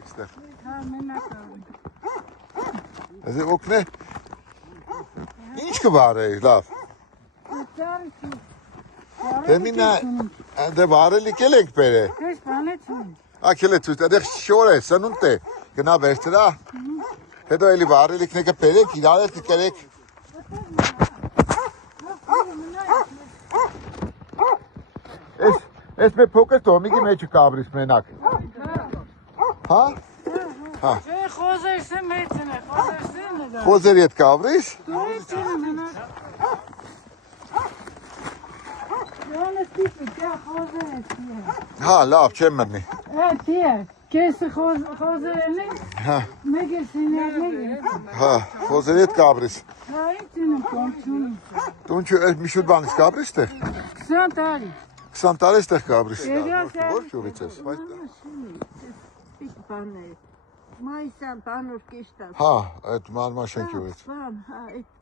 այստեղ։ Հա, մենակ Այս օգնե։ Ինչ կվարեի, լավ։ Դե մինա դե վարելիք էլ ենք բերե։ Ես բանեց ունի։ Ակել է ցույց, այդեղ շոր է, սնունդ է։ Գնա վերցրա։ Հետո էլի վարելիքն եկը բերեք, իրար էլ կկերեք։ Ես մեր փոքր տոմիկի մեջը կաբրիս մենակ։ Հա? Հա։ Չէ, խոզերսը մեծն է, խոզերսն է դա։ Խոզերի հետ կաբրիս։ Դուրսին մենակ։ Յանը ստիպի, դա խոզեր է տիե։ Հա, լավ, չեմ մտնի։ Տիե, կեսը խոզերն է, Հա, մեկը սիներն է։ հա, խոզերի հետ կաբրիս։ Հա, ինձ ունի կոմչունի։ Դու մի շուտ բանից կաբրիս տեղ։ 20 տարի։ 20 տարի ստեղ կաբրիս։ Երազա- Որ ճյուղից ես։ Բանը մայիսան բանոր կեշտած Հա, այդ մարմա շենքյուղից։ բան հա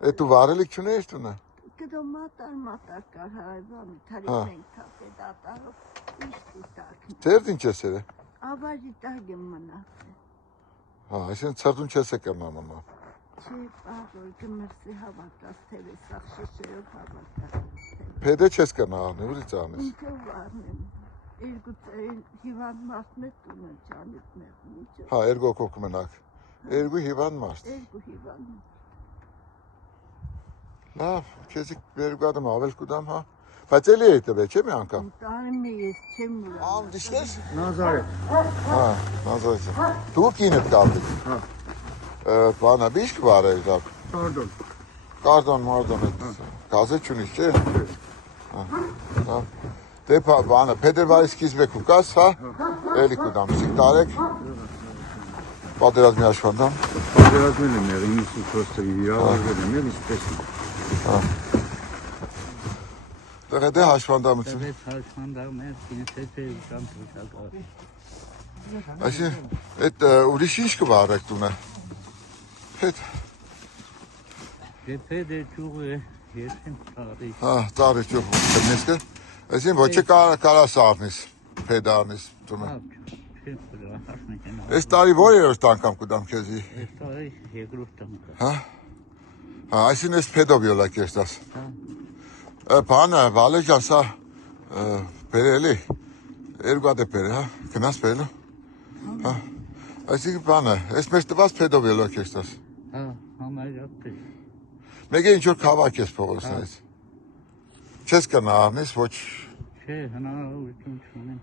Այդ դու վարելիք չունեիր տունը։ կդո մատար կար հայվան թարի Հա։ մենք թափե դատարով իշտի տակ Ձեր ինչ ես երե։ ավազի տակ եմ մնացել Հա, այսինքն ցրտուն չես եկա մամա։ չի բաղոր գմրսի հավատաց թևե սաղ շշերով հավատաց Փեդե չես կնա առնի, ուրից անես։ ինքը վարնեմ երկու հիվանդ մարդ մետ ունեն ճանիտ մետ միջը Հա, երկու հոգով կմնաք։ Երկու հիվանդ մարդ։ երկու հիվանդ Լավ, քեզ երկու ադամ ավել կուտամ, հա։ Բայց էլի է տվել, չէ՞ մի անգամ։ տանում ես չեմ ուրա Անդիշներ։ Նազարեթ։ Հա, նազարեթ։ Դու կինդ կաբրի։ Հա։ Բանա բիշ կվարել, լավ։ Pardon։ Կարդոն, մարդոն է։ Գազը չունիս, չէ՞։ Հա։ Լավ։ Դե բանը, փետրվարի սկիզբը կաս, հա։ Էլի կուտամ, իսկ տարեք։ Պատերազմի աշխատամ։ Պատերազմել եմ եղել 94 թվականին, վիրավորվել եմ, ինչպես։ Դե հաշվանդամություն։ Դες հաշվանդամներ կինսեթե կամ թոշակար։ Այսինքն, այդ ուրիշ ինչ կվարեք տունը։ Հետ։ Դեպեդե ճուղը ես եմ տարի։ Հա, ծառի ճուղ կնեսկը։ Այսինքն ոչ կարաս առնես, փեդանես տունը։ Այս տարի որ երրորդ անգամ կուտամ քեզի։ Այս տարի երկրորդ անգամ։ Հա։ Հա, այսինքն այս փեդովիոլա կերտաս։ Հա։ Բանը վալեջան սա բերելի։ Երկու հատ է բերել, հա։ Գնաս բերելու։ Հա։ Այսինքն բանը, այս մեր տված փեդովիոլա կերտաս։ Հա, համարյա։ Մեկ ինչ որ քաղաք ես փողոցներից։ Չես կնա առնես ոչ Չէ, հնարավորություն չունեմ։